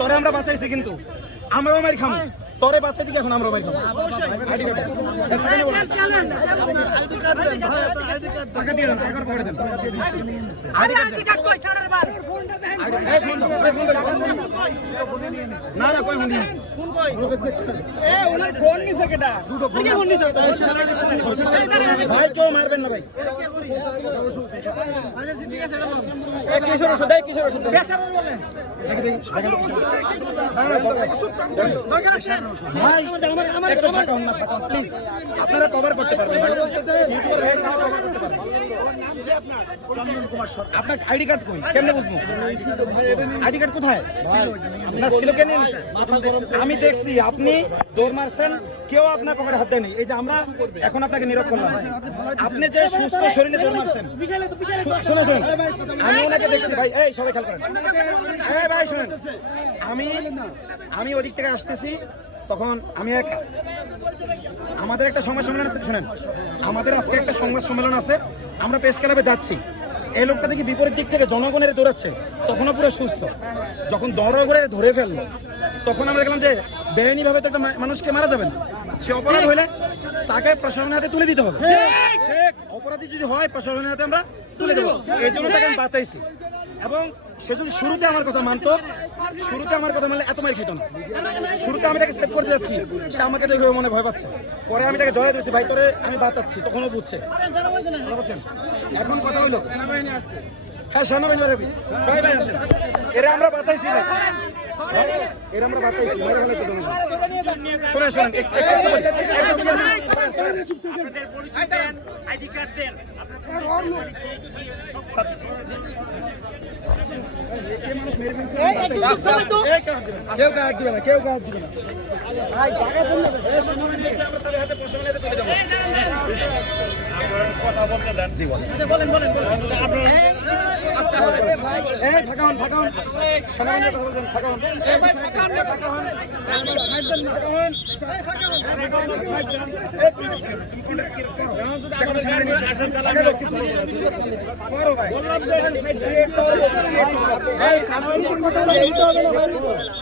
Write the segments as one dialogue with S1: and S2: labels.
S1: তোরে আমরা বাঁচাইছি কিন্তু। আমরাও মারি খাম। তোরে বাঁচাই দিকে এখন আমরাও মারি খাম। আপনারা কভার করতে পারবেন। আপনার আইডি কার্ড কেমনে বুঝব? আইডি কার্ড কোথায়? আমি দেখছি, আপনি দৌড় মারছেন, কেউ আপনার পকেটে হাত দেয়নি। এই যে আমরা এখন আপনাকে নীরব করলাম। আপনি যে সুস্থ শরীরে দৌড় মারছেন শুনে শুনুন আমি ওনাকে দেখছি। ভাই, এই, সবাই খেয়াল করেন। ভাই, শুনেন। আমি আমি ওদিক থেকে আসতেছি, তখন আমি এক। আমাদের একটা সংবাদ সম্মেলন আছে শুনেন। আমাদের আজকে একটা সংবাদ সম্মেলন আছে আমরা প্রেস ক্লাবে যাচ্ছি। এই লোকটা দেখি বিপরীত দিক থেকে জনগণের দৌড়াচ্ছে তখনও পুরো সুস্থ। যখন দর করে ধরে ফেলল তখন আমরা দেখলাম যে বেআইনিভাবে তো একটা মানুষকে মারা যাবেন। সে অপরাধ হইলে তাকে প্রশাসনের হাতে তুলে দিতে হবে। অপরাধী যদি হয় প্রশাসনের হাতে আমরা তুলে দেবো। এই জন্য তাকে আমি বাঁচাইছি। এবং সে যদি শুরুতে আমার কথা মানতো শুরুতে আমার কথা মানলে এত মার খেত না শুরুতে আমি তাকে সেভ করতে যাচ্ছি সে আমাকে দেখে মনে ভয় পাচ্ছে পরে আমি তাকে জড়াই দিয়েছি ভাই তোরে আমি বাঁচাচ্ছি তখনও বুঝছে এখন কথা হইল হ্যাঁ সেনাবাহিনী বাড়াবি ভাই ভাই আসেন এরা আমরা বাঁচাইছি ভাই ভাই, এরা আমরা বাঁচাইছি। শোনেন শোনেন
S2: আপনাদের আইডি কার্ড দেন
S1: কেউ কাজ দিবে না কেউ
S2: কথা বলতে দেন জি বলেন
S1: এই ফাঁকা হন ফাঁকা হন। সেনাবাহিনী কথা বলছেন ফাঁকা হন। এই ফাঁকা হন ফাঁকা হন। ফাঁকা হন। দেখো সেনাবাহিনী আগে লোক কিছু করো ভাই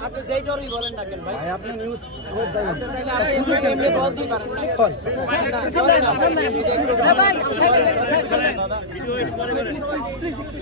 S3: আপনি যেই ডরই বলেন না কেন ভাই
S1: ভাই আপনি নিউজ
S3: আপনি এমনি বল দিই পারেন না
S1: সরি